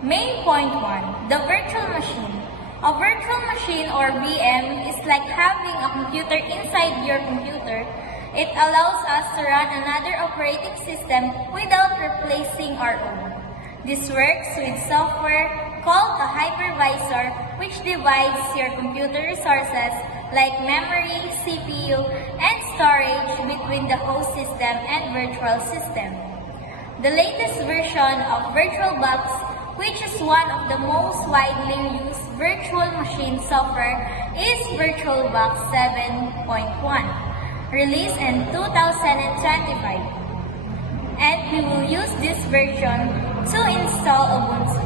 Main point 1. The virtual machine. A virtual machine or VM is like having a computer inside your computer. It allows us to run another operating system without replacing our own. This works with software called a hypervisor, which divides your computer resources like memory, CPU, and storage between the host system and virtual system. The latest version of VirtualBox, which is one of the most widely used virtual machine software, is VirtualBox 7.1, released in 2025. And we will use this version to install Ubuntu.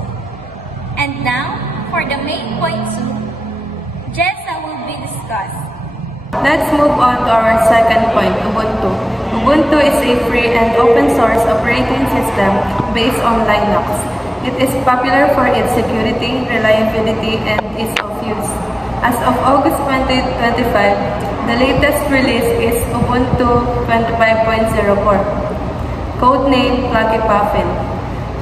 And now, for the main point 2, JESA will be discussed. Let's move on to our second point, Ubuntu. Ubuntu is a free and open source operating system based on Linux. It is popular for its security, reliability, and ease of use. As of August 2025, the latest release is Ubuntu 25.04, codename Plucky Puffin.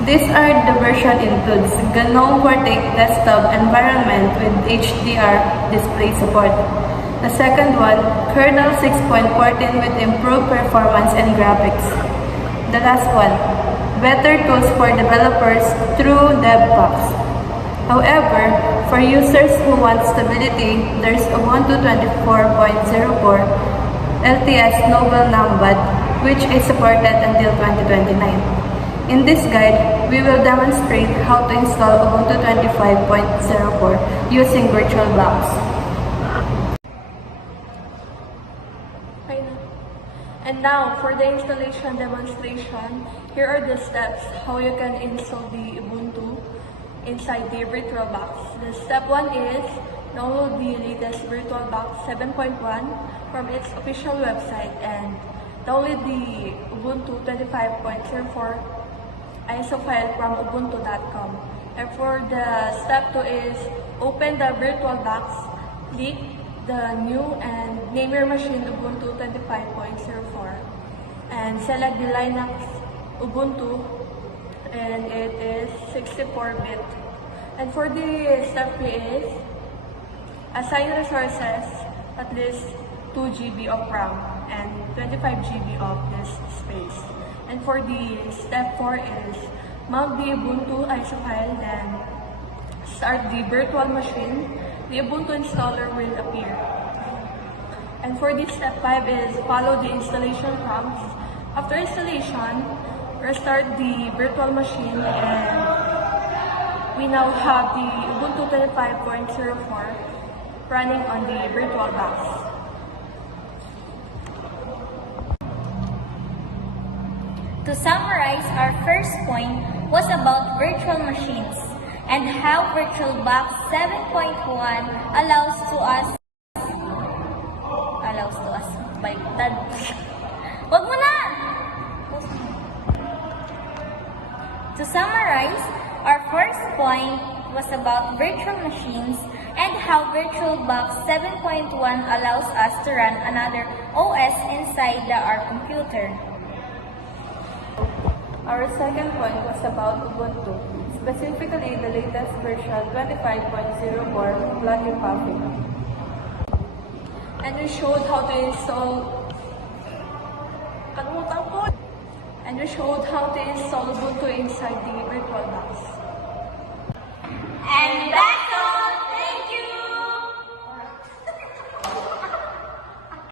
These are the version includes GNOME Quartic desktop environment with HDR display support. The second one, kernel 6.14 with improved performance and graphics. The last one, better tools for developers through DevBox. However, for users who want stability, there's Ubuntu 24.04 LTS Novel Numbat, which is supported until 2029. In this guide, we will demonstrate how to install Ubuntu 25.04 using VirtualBox. And now, for the installation demonstration, here are the steps how you can install the Ubuntu inside the VirtualBox. The step 1 is download the latest VirtualBox 7.1 from its official website and download the Ubuntu 25.04 ISO file from ubuntu.com. And for the step 2 is open the VirtualBox, click the new and name your machine Ubuntu 25.04 and select the Linux Ubuntu, and it is 64-bit. And for the step 3 is assign resources at least 2 GB of RAM and 25 GB of disk space. And for the step 4 is mount the Ubuntu ISO file, then start the virtual machine. The Ubuntu installer will appear. And for this step 5 is follow the installation prompts. After installation, restart the virtual machine, and we now have the Ubuntu 25.04 running on the VirtualBox. To summarize, our first point was about virtual machines and how VirtualBox 7.1 allows us baliktad. Wag mo na! To summarize, our first point was about virtual machines and how VirtualBox 7.1 allows us to run another OS inside our computer. Our second point was about Ubuntu, specifically the latest version 25.04 Plucky Puffin. And we showed how to install Ubuntu inside the VirtualBox.